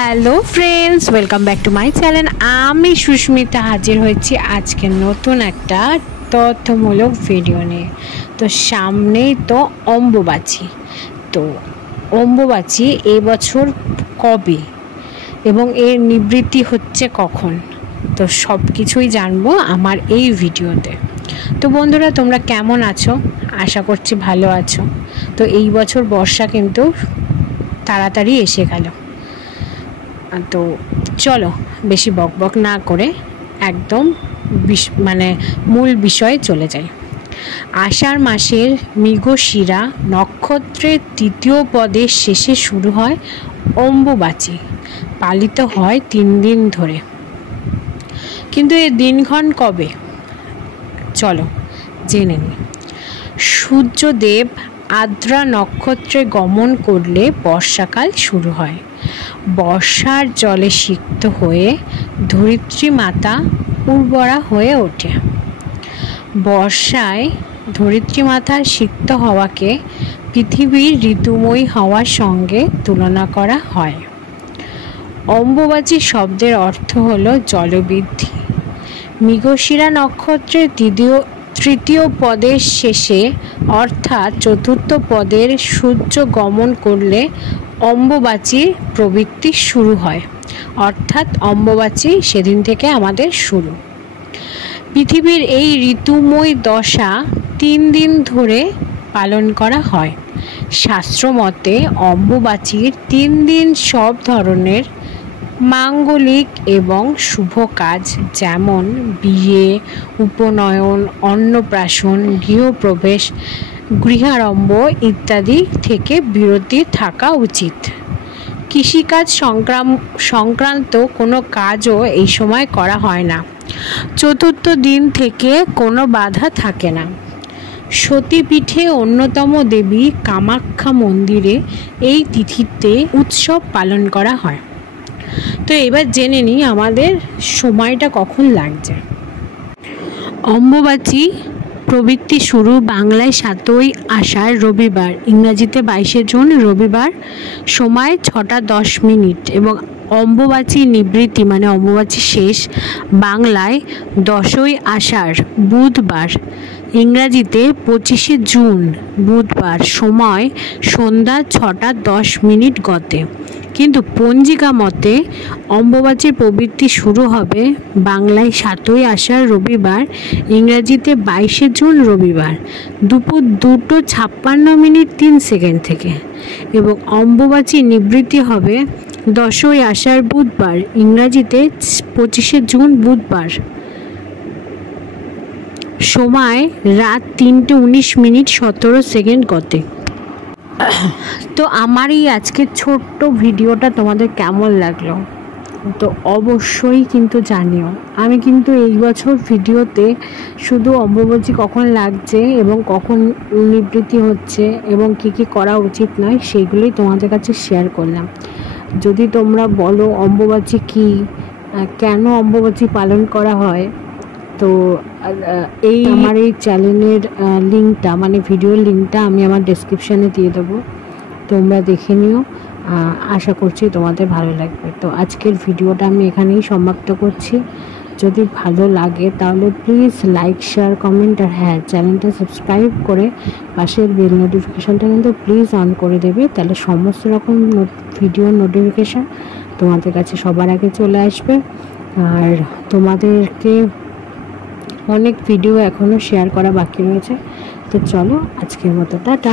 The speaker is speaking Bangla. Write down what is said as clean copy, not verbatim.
Hello friends, welcome back to my channel. আমি সুস্মিতা হাজির হয়েছি আজকে নতুন একটা তথ্যমূলক ভিডিও নিয়ে। তো সামনেই তো অম্বুবাচী। তো অম্বুবাচী এবছর কবে এবং এর নিবৃত্তি হচ্ছে কখন, তো সব কিছুই জানবো আমার এই ভিডিওতে। তো বন্ধুরা, তোমরা কেমন আছো? আশা করছি ভালো আছো। তো এই বছর বর্ষা কিন্তু তাড়াতাড়ি এসে গেল। তো চলো বেশি বকবক না করে একদম মূল বিষয়ে চলে যাই। আষাঢ় মাসের মৃগশিরা নক্ষত্রের তৃতীয় পদের শেষে শুরু হয় অম্বুবাচী। পালিত হয় 3 দিন ধরে। কিন্তু এই দিনক্ষণ কবে, চলো জেনে নিই। সূর্যদেব আদ্রা নক্ষত্রে গমন করলে বর্ষাকাল শুরু হয়। বর্ষার জলে সিক্ত হয়ে ধরিত্রী মাতা উর্বরা হয়ে ওঠে। বর্ষায় ধরিত্রী মাতার সিক্ত হওয়াকে পৃথিবীর ঋতুময়ী হওয়ার সঙ্গে তুলনা করা হয়। অম্বুবাচী শব্দের অর্থ হল জলবৃদ্ধি। মৃগশিরা নক্ষত্রের তৃতীয় পদের শেষে অর্থাৎ চতুর্থ পদের সূর্য গমন করলে অম্বুবাচীর প্রবৃত্তি শুরু হয়। অর্থাৎ অম্বুবাচী সেদিন থেকে আমাদের শুরু। পৃথিবীর এই ঋতুময় দশা 3 দিন ধরে পালন করা হয়। শাস্ত্রমতে অম্বুবাচীর 3 দিন সব ধরনের মাঙ্গলিক এবং শুভ কাজ যেমন বিয়ে, উপনয়ন, অন্নপ্রাশন, গৃহপ্রবেশ, গৃহারম্ভ ইত্যাদি থেকে বিরতি থাকা উচিত। কৃষিকাজ সংক্রান্ত কোনো কাজও এই সময় করা হয় না। চতুর্থ দিন থেকে কোনো বাধা থাকে না। সতীপীঠে অন্যতম দেবী কামাখ্যা মন্দিরে এই তিথিতে উৎসব পালন করা হয়। তো এবার জেনে নিই আমাদের সময়টা কখন লাগছে। অম্বুবাচী প্রবৃত্তি শুরু বাংলায় 7ই আষাঢ় রবিবার, ইংরাজিতে 22শে জুন রবিবার, সময় 6টা 10 মিনিট এবং অম্বুবাচী নিবৃত্তি অম্বুবাচী শেষ বাংলায় 10ই আষাঢ় বুধবার, ইংরাজিতে 25শে জুন বুধবার, সময় সন্ধ্যা 6টা 10 মিনিট গতে। কিন্তু পঞ্জিকা মতে অম্বুবাচীর প্রবৃত্তি শুরু হবে বাংলায় 7ই আষাঢ় রবিবার, ইংরাজিতে 22শে জুন রবিবার, দুপুর 2:56 থেকে এবং অম্বুবাচী নিবৃত্তি হবে 10ই আষাঢ় বুধবার, ইংরাজিতে 25শে জুন বুধবার, সময় রাত 3:19 গতে। তো আমার এই আজকের ছোট্ট ভিডিওটা তোমাদের কেমন লাগলো তো অবশ্যই কিন্তু জানিও। আমি কিন্তু এই বছর ভিডিওতে শুধু অম্বুবাচী কখন লাগছে এবং কখন নিবৃত্তি হচ্ছে এবং কি কি করা উচিত নয় সেইগুলোই তোমাদের কাছে শেয়ার করলাম। যদি তোমরা বলো অম্বুবাচী কি, কেন অম্বুবাচী পালন করা হয়, তো আমার এই চ্যানেলের লিঙ্কটা ভিডিওর লিঙ্কটা আমি আমার ডেসক্রিপশানে দিয়ে দেবো, তোমরা দেখে নিও। আশা করছি তোমাদের ভালো লাগবে। তো আজকের ভিডিওটা আমি এখানেই সমাপ্ত করছি। যদি ভালো লাগে তাহলে প্লিজ লাইক, শেয়ার, কমেন্ট আর হ্যাঁ, চ্যানেলটা সাবস্ক্রাইব করে পাশের বেল নোটিফিকেশানটা কিন্তু প্লিজ অন করে দেবে, তাহলে সমস্ত রকম ভিডিওর নোটিফিকেশান তোমাদের কাছে সবার আগে চলে আসবে। আর তোমাদেরকে অনেক ভিডিও এখনও শেয়ার করা বাকি রয়েছে। তো চলো আজকের মতো টাটা।